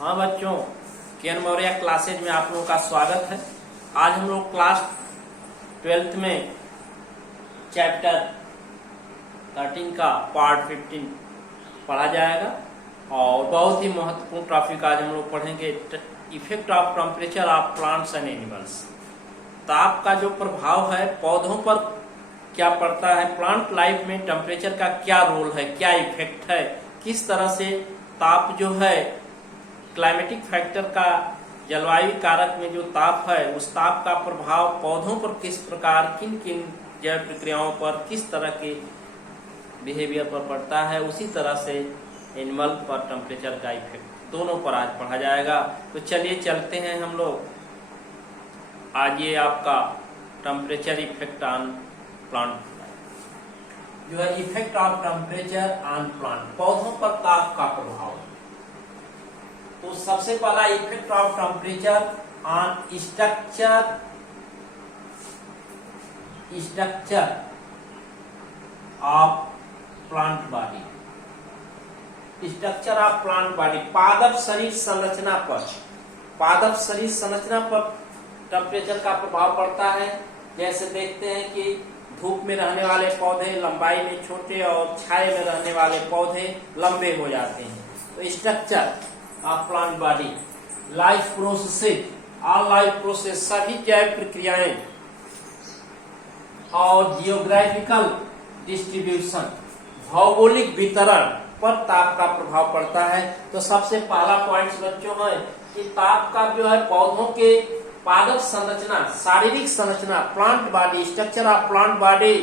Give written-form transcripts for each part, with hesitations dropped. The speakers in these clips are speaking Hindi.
हाँ बच्चों, केएन मौर्य क्लासेज में आप लोगों का स्वागत है। आज हम लोग क्लास 12th में चैप्टर 13 का पार्ट 15 पढ़ा जाएगा और बहुत ही महत्वपूर्ण टॉपिक आज हम लोग पढ़ेंगे, effect of temperature of plants and animals. ताप का जो प्रभाव है पौधों पर क्या पड़ता है, प्लांट लाइफ में टेम्परेचर का क्या रोल है, क्या इफेक्ट है, किस तरह से ताप जो है क्लाइमेटिक फैक्टर का, जलवायु कारक में जो ताप है उस ताप का प्रभाव पौधों पर किस प्रकार, किन किन जैव प्रक्रियाओं पर, किस तरह के बिहेवियर पर पड़ता है, उसी तरह से एनिमल पर टेम्परेचर का इफेक्ट, दोनों पर आज पढ़ा जाएगा। तो चलिए चलते हैं हम लोग। आज ये आपका टेम्परेचर इफेक्ट ऑन प्लांट जो है, effect of temperature on plant, पौधों पर ताप का प्रभाव। तो सबसे पहला effect of temperature on structure of plant body. Structure of plant body, पादप शरीर संरचना पर टेम्परेचर का प्रभाव पड़ता है। जैसे देखते हैं कि धूप में रहने वाले पौधे लंबाई में छोटे और छाए में रहने वाले पौधे लंबे हो जाते हैं। तो structure of plant body, life process, all life process, सभी जैव प्रक्रियाएं और जियोग्राफिकल डिस्ट्रीब्यूशन, भौगोलिक वितरण पर ताप का प्रभाव पड़ता है। तो सबसे पहला पॉइंट बच्चों है कि ताप का जो है पौधों के पादप संरचना, शारीरिक संरचना, plant body, structure of plant body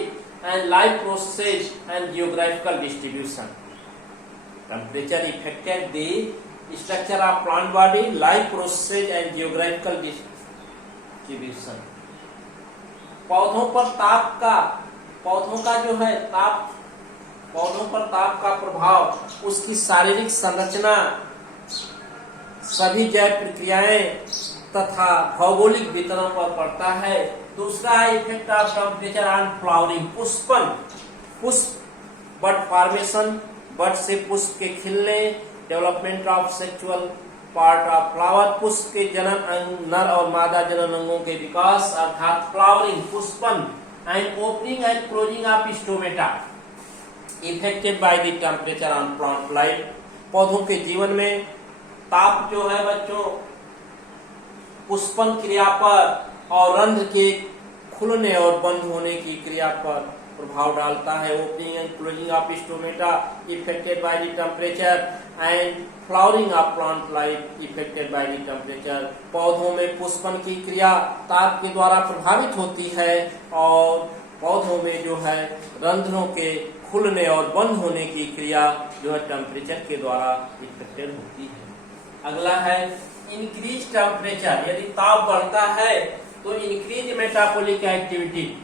and life process and geographical distribution. Temperature affected the structure of plant body, life process and geographical distribution. पौधों पर ताप का, पौधों का जो है ताप, पौधों पर ताप का प्रभाव उसकी शारीरिक संरचना, सभी जैव प्रक्रियाएं तथा भौगोलिक वितरण पर पड़ता है। दूसरा है effect of temperature on flowering, पुष्पन, पुष्प, बड फॉर्मेशन, बड से पुष्प के खिलने, development of sexual part of flower, पुष्प के जनन अंग, नर और मादा जनन अंगों के विकास अर्थात फ्लावरिंग, पुष्पन, and opening and closing of stomata affected by the temperature on plant life. पौधों के जीवन में ताप जो है बच्चों पुष्पन क्रिया पर और रंध्र के खुलने और बंद होने की क्रिया पर प्रभाव डालता है। Opening and closing of stomata affected by the temperature and flowering of plant life affected by the temperature. पौधों में पुष्पन की क्रिया ताप के द्वारा प्रभावित होती है और पौधों में जो है रंध्रों के खुलने और बंद होने की क्रिया जो है टेम्परेचर के द्वारा इफेक्टेड होती है। अगला है इंक्रीज टेम्परेचर, यदि ताप बढ़ता है तो increase metabolic activity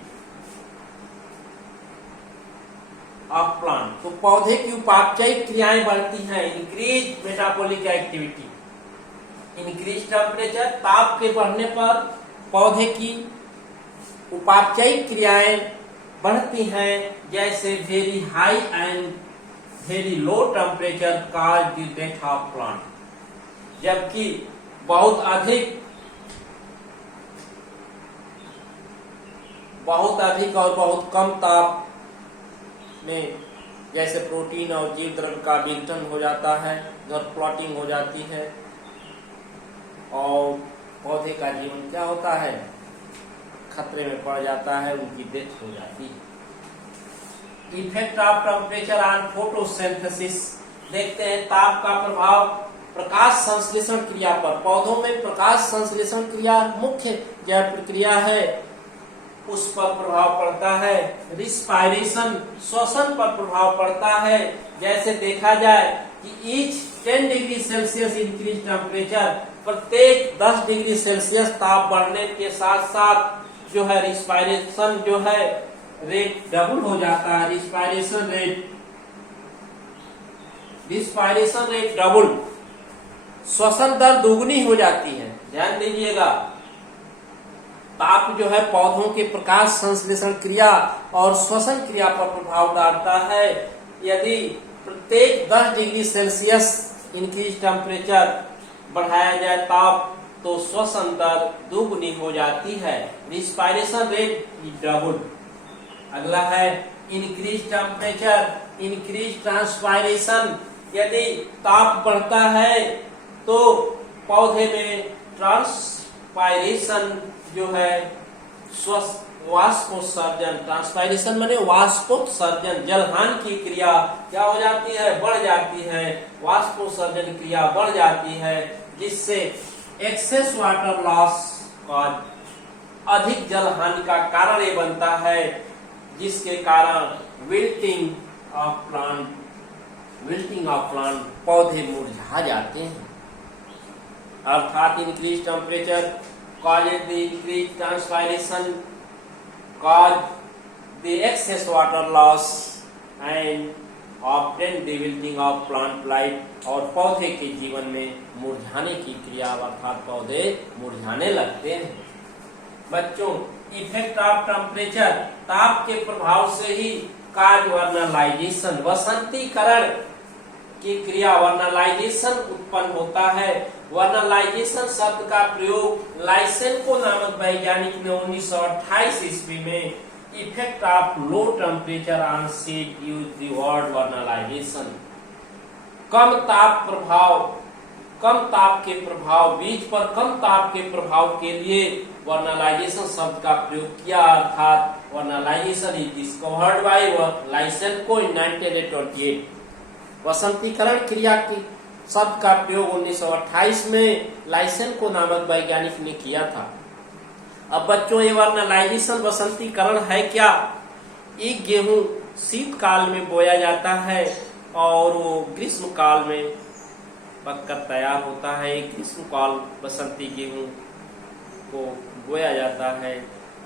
of plant, तो पौधे की उपापचयिक क्रियाएं बढ़ती हैं। Increase metabolic activity, increase temperature, ताप के बढ़ने पर पौधे की उपापचयिक क्रियाएं बढ़ती हैं। जैसे very high and very low temperature cause the death of plant, जबकि बहुत अधिक और बहुत कम ताप में जैसे प्रोटीन और जीव द्रव्य का विघटन हो जाता है, उधर क्लॉटिंग हो जाती है और पौधे का जीवन क्या होता है, खतरे में पड़ जाता है, उनकी डेथ हो जाती है। Effect of temperature on photosynthesis, देखते हैं ताप का प्रभाव प्रकाश संश्लेषण क्रिया पर। पौधों में प्रकाश संश्लेषण क्रिया मुख्य जैव प्रक्रिया है, उस पर प्रभाव पड़ता है। रिस्पायरेशन, श्वसन पर प्रभाव पड़ता है। जैसे देखा जाए कि each 10 degree Celsius increase temperature, प्रत्येक 10 डिग्री सेल्सियस ताप बढ़ने के साथ साथ जो है रिस्पायरेशन जो है रेट डबल हो जाता है। रिस्पायरेशन रेट डबल, श्वसन दर दुगनी हो जाती है। ध्यान दीजिएगा, ताप जो है पौधों के प्रकाश संश्लेषण क्रिया और श्वसन क्रिया पर प्रभाव डालता है। यदि प्रत्येक 10 डिग्री सेल्सियस इंक्रीज टेम्परेचर बढ़ाया जाए ताप तो श्वसन दर दोगुनी हो जाती है, रिस्पायरेशन रेट डबल। अगला है इंक्रीज टेम्परेचर इंक्रीज ट्रांसपायरेशन। यदि ताप बढ़ता है तो पौधे में ट्रांसपायरेशन जो है वाष्पोत्सर्जन, ट्रांसपायरेशन माने वाष्पोत्सर्जन, जलहान की क्रिया क्या हो जाती है, बढ़ जाती है, वाष्पोत्सर्जन क्रिया बढ़ जाती है, जिससे एक्सेस वाटर लॉस का अधिक जलहानि का कारण ये बनता है, जिसके कारण विल्टिंग ऑफ प्लांट पौधे मुरझा जाते हैं। अर्थात increase temperature causes the increased transpiration, cause the excess water loss and often the wilting of plant life, और पौधे के जीवन में मुरझाने की क्रिया अर्थात पौधे मुरझाने लगते हैं। बच्चों, इफेक्ट ऑफ टेम्परेचर, ताप के प्रभाव से ही कार्य वर्नलाइजेशन, वसंतीकरण की क्रिया वर्नलाइजेशन उत्पन्न होता है। वर्नलाइजेशन शब्द का प्रयोग लाइसेंको नामक वैज्ञानिक ने 1928 ईस्वी में effect of low temperature on seed use the word vernalization. कम ताप के प्रभाव, बीज पर कम ताप के प्रभाव के लिए वर्नलाइजेशन शब्द का प्रयोग किया, अर्थात वर्नलाइजेशन इज डिस्कवर्ड बाय लाइसेंको इन 1928। वसंतीकरण क्रिया की शब्द का प्रयोग 1928 में लाइसेंको नामक वैज्ञानिक ने किया था। अब बच्चों, ये वर्नलाइजेशन वसंतीकरण है क्या? एक गेहूं शीतकाल में बोया जाता है और वो ग्रीष्म काल में पककर तैयार होता है। एक ग्रीष्म काल बसंती गेहूं को बोया जाता है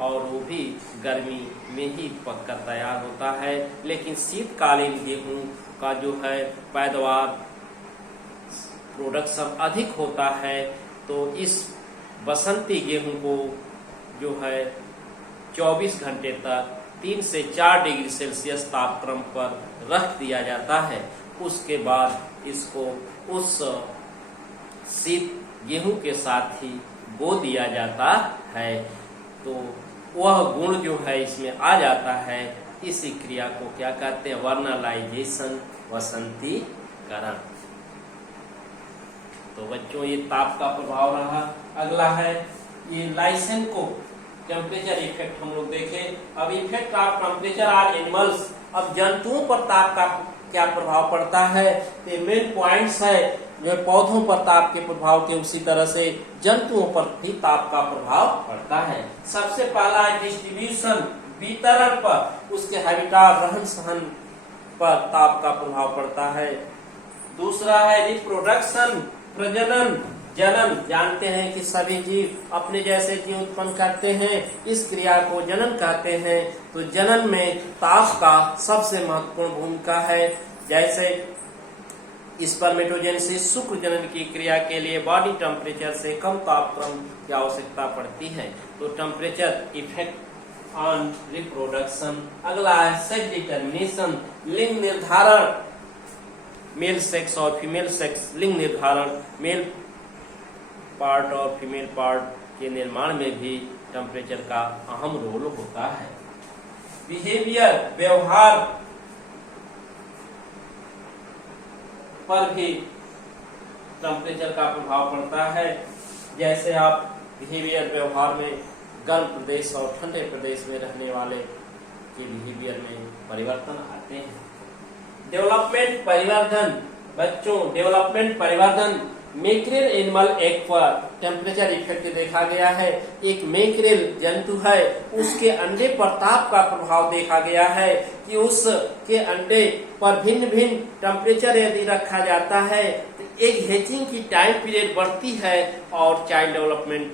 और वो भी गर्मी में ही पककर तैयार होता है, लेकिन शीतकालीन गेहूं का जो है पैदावार प्रोडक्शन अधिक होता है, तो इस बसंती गेहूं को जो है 24 घंटे तक 3 से 4 डिग्री सेल्सियस तापक्रम पर रख दिया जाता है। उसके बाद इसको उस शीत गेहूं के साथ ही बो दिया जाता है, तो वह गुण जो है इसमें आ जाता है। इसी क्रिया को क्या कहते हैं? वर्नलाइजेशन, वसंतीकरण। तो बच्चों, ये ताप का प्रभाव रहा। अगला है ये लाइसेंको टेम्परेचर इफेक्ट हम लोग देखें। अब effect of temperature on animals, अब जंतुओं पर ताप का क्या प्रभाव पड़ता है? तो मेन पॉइंट्स है जो पौधों पर ताप के प्रभाव के, उसी तरह से जंतुओं पर भी ताप का प्रभाव पड़ता है। सबसे पहला है डिस्ट्रीब्यूशन, वितरण पर, उसके हैबिटाट, रहन सहन पर ताप का प्रभाव पड़ता है। दूसरा है रिप्रोडक्शन, प्रजनन, जनन। जानते हैं कि सभी जीव अपने जैसे जीव उत्पन्न करते हैं, इस क्रिया को जनन कहते हैं। तो जनन में ताप का सबसे महत्वपूर्ण भूमिका है। जैसे स्पर्मेटोजेनेसिस, शुक्र जनन की क्रिया के लिए बॉडी टेम्परेचर से कम तापक्रम की आवश्यकता पड़ती है। तो टेम्परेचर इफेक्ट ऑन रिप्रोडक्शन। अगला है सेक्स डिटर्मिनेशन, लिंग निर्धारण, मेल सेक्स और फीमेल सेक्स, लिंग निर्धारण, मेल पार्ट और फीमेल पार्ट के निर्माण में भी टेम्परेचर का अहम रोल होता है। बिहेवियर, व्यवहार पर भी टेम्परेचर का प्रभाव पड़ता है। जैसे आप बिहेवियर, व्यवहार में गर्म प्रदेश और ठंडे प्रदेश में रहने वाले के बिहेवियर में परिवर्तन आते हैं। डेवलपमेंट परिवर्धन, बच्चों डेवलपमेंट परिवर्धन, मैक्रेल एनिमल एक पर टेम्परेचर इफेक्ट देखा गया है। एक मैक्रेल जंतु है, उसके अंडे पर ताप का प्रभाव देखा गया है कि उसके अंडे पर भिन्न भिन्न टेम्परेचर यदि रखा जाता है तो एक हैचिंग की टाइम पीरियड बढ़ती है और चाइल्ड डेवलपमेंट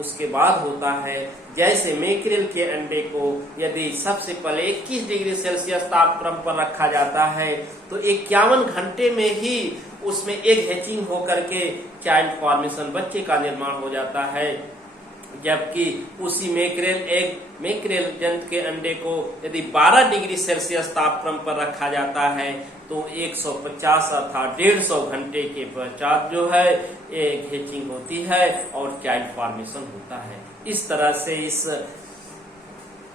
उसके बाद होता है। जैसे मैक्रेल के अंडे को यदि सबसे पहले 21 डिग्री सेल्सियस तापक्रम पर रखा जाता है तो 51 घंटे में ही उसमें एक हैचिंग होकर के चाइल्ड फॉर्मेशन, बच्चे का निर्माण हो जाता है। जबकि उसी मैकेरेल जंतु के अंडे को यदि 12 डिग्री सेल्सियस तापक्रम पर रखा जाता है तो 150 अर्थात 150 घंटे के पश्चात जो है एग हैचिंग होती है और चाइल्ड फॉर्मेशन होता है। इस तरह से इस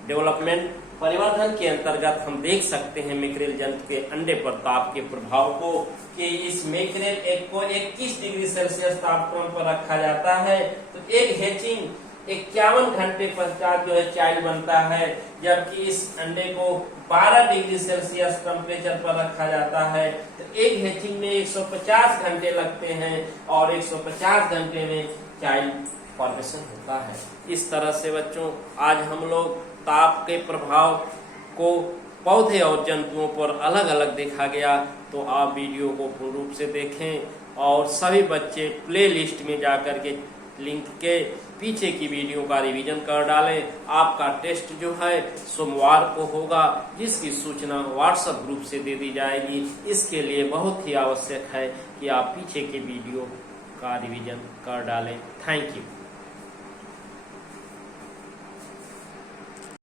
डेवलपमेंट परिवर्धन के अंतर्गत हम देख सकते हैं मैकेरेल जंतु के अंडे पर ताप के प्रभाव को, कि इस मैकेरेल एग को 21 डिग्री सेल्सियस तापक्रम पर रखा जाता है तो एग हैचिंग 51 घंटे पश्चात जो है चाइल्ड बनता है, जबकि इस अंडे को 12 डिग्री सेल्सियस टेम्परेचर पर रखा जाता है तो एग हैचिंग में 150 घंटे लगते हैं और 150 घंटे में चाइल्ड फॉर्मेशन होता है। इस तरह से बच्चों आज हम लोग ताप के प्रभाव को पौधे और जंतुओं पर अलग अलग देखा गया, तो आप वीडियो को पूर्ण रूप से देखें और सभी बच्चे प्ले लिस्ट में जाकर के लिंक के पीछे की वीडियो का रिवीजन कर डालें। आपका टेस्ट जो है सोमवार को होगा, जिसकी सूचना व्हाट्सएप ग्रुप से दे दी जाएगी। इसके लिए बहुत ही आवश्यक है कि आप पीछे के वीडियो का रिवीजन कर डालें। Thank you.